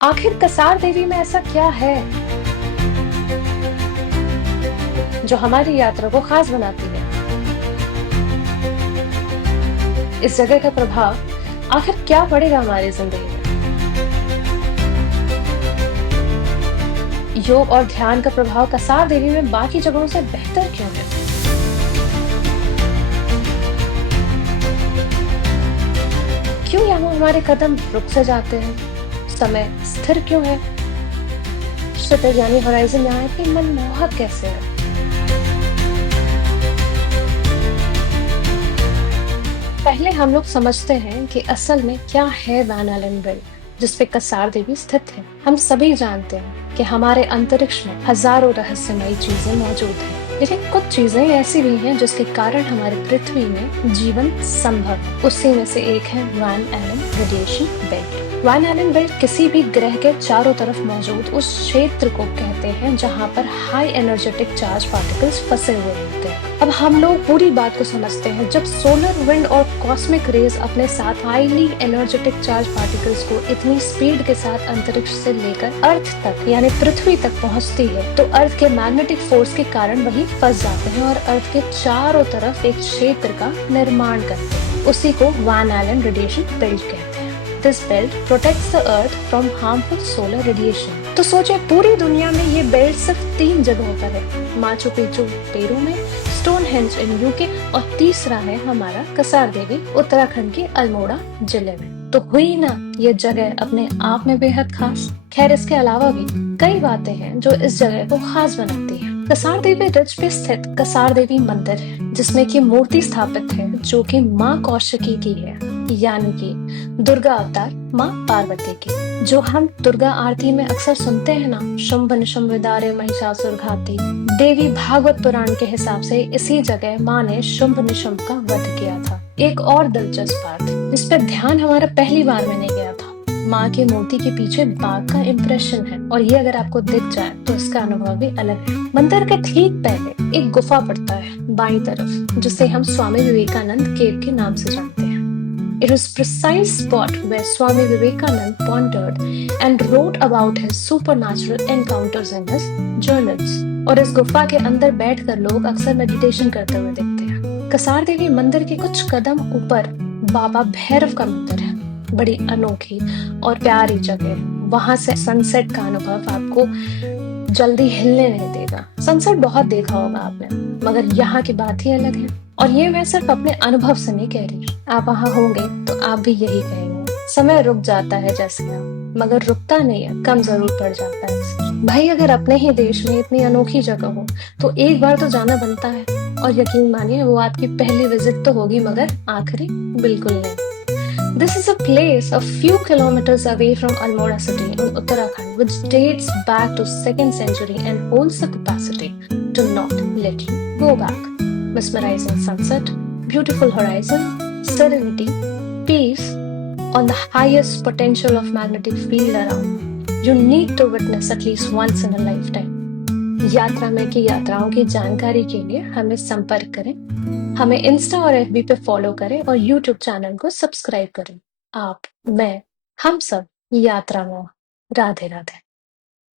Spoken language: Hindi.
आखिर कसार देवी में ऐसा क्या है जो हमारी यात्रा को खास बनाती है? इस जगह का प्रभाव आखिर क्या पड़ेगा हमारी जिंदगी में? योग और ध्यान का प्रभाव कसार देवी में बाकी जगहों से बेहतर क्यों है? क्यों यहाँ हमारे कदम रुक से जाते हैं? समय स्थिर क्यों है? शटर यानी होराइजन यहाँ इतनी मनमोहक कैसे है? पहले हम लोग समझते हैं कि असल में क्या है वैन एलन बेल्ट जिसपे कसार देवी स्थित है। हम सभी जानते हैं कि हमारे अंतरिक्ष में हजारों रहस्यमयी चीजें मौजूद हैं, लेकिन कुछ चीजें ऐसी भी हैं जिसके कारण हमारे पृथ्वी में जीवन संभव है। उसी में से एक है Van Allen radiation belt. Van Allen belt किसी भी ग्रह के चारों तरफ मौजूद उस क्षेत्र को कहते हैं जहाँ पर हाई एनर्जेटिक चार्ज पार्टिकल्स फंसे हुए होते हैं। अब हम लोग पूरी बात को समझते हैं। जब सोलर विंड और कॉस्मिक रेज अपने साथ हाईली एनर्जेटिक चार्ज पार्टिकल्स को इतनी स्पीड के साथ अंतरिक्ष से लेकर अर्थ तक यानी पृथ्वी तक पहुंचती है तो अर्थ के मैग्नेटिक फोर्स के कारण वही फंस जाते हैं और अर्थ के चारों तरफ एक क्षेत्र का निर्माण करते हैं। उसी को वैन एलन रेडिएशन बेल्ट कहते हैं। This belt protects the earth from harmful solar radiation. तो सोचे पूरी दुनिया में ये बेल्ट सिर्फ 3 जगहों पर है, माचू पिच्चू पेरू में, स्टोनहेंज इन यूके और तीसरा है हमारा कसार देवी उत्तराखंड के अल्मोड़ा जिले में। तो हुई ना ये जगह अपने आप में बेहद खास। खैर इसके अलावा भी कई बातें हैं जो इस जगह को खास बनाती है। कसार देवी रिज पे स्थित कसार देवी मंदिर है जिसमें की मूर्ति स्थापित है जो कि माँ कौशिकी की है, यानी कि दुर्गा अवतार माँ पार्वती की। जो हम दुर्गा आरती में अक्सर सुनते हैं ना, शुंभ निशुंभ विदारे महिषासुर घाती। देवी भागवत पुराण के हिसाब से इसी जगह माँ ने शुंभ निशुंभ का वध किया था। एक और दिलचस्प बात जिस पर ध्यान हमारा पहली बार में नहीं गया था, माँ की मूर्ति के पीछे बाघ का इम्प्रेशन है और ये अगर आपको दिख जाए तो इसका अनुभव भी अलग है। मंदिर के ठीक पहले एक गुफा पड़ता है बाईं तरफ जिसे हम स्वामी विवेकानंद केव के नाम से जानते हैं। It was precise spot where Swami Vivekanand pondered and wrote about his supernatural encounters in his journals. और इस गुफा के अंदर बैठकर लोग अक्सर मेडिटेशन करते हुए दिखते हैं। कसार देवी मंदिर के कुछ कदम ऊपर बाबा भैरव का मंदिर है। बड़ी अनोखी और प्यारी जगह है। वहां से सनसेट का अनुभव आपको जल्दी हिलने नहीं देगा। सनसेट बहुत देखा होगा आपने, मगर यहाँ की बात ही अलग है। और ये मैं सिर्फ अपने अनुभव से नहीं कह रही, आप वहाँ होंगे तो आप भी यही कहेंगे। समय रुक जाता है जैसे आप, मगर रुकता नहीं है, कम जरूर पड़ जाता है। भाई अगर अपने ही देश में इतनी अनोखी जगह हो तो एक बार तो जाना बनता है। और यकीन मानिए वो आपकी पहली विजिट तो होगी मगर आखिरी बिल्कुल नहीं। This is a place a few kilometers away from Almora city in Uttarakhand, which dates back to 2nd century and holds the capacity to not let you go back. Mesmerizing sunset, beautiful horizon, serenity, peace on the highest potential of magnetic field around. You need to witness at least once in a lifetime. यात्रा में की यात्राओं की जानकारी के लिए हमें संपर्क करें। हमें इंस्टा और एफबी पे फॉलो करें और यूट्यूब चैनल को सब्सक्राइब करें। आप, मैं, हम सब यात्रा में। राधे राधे।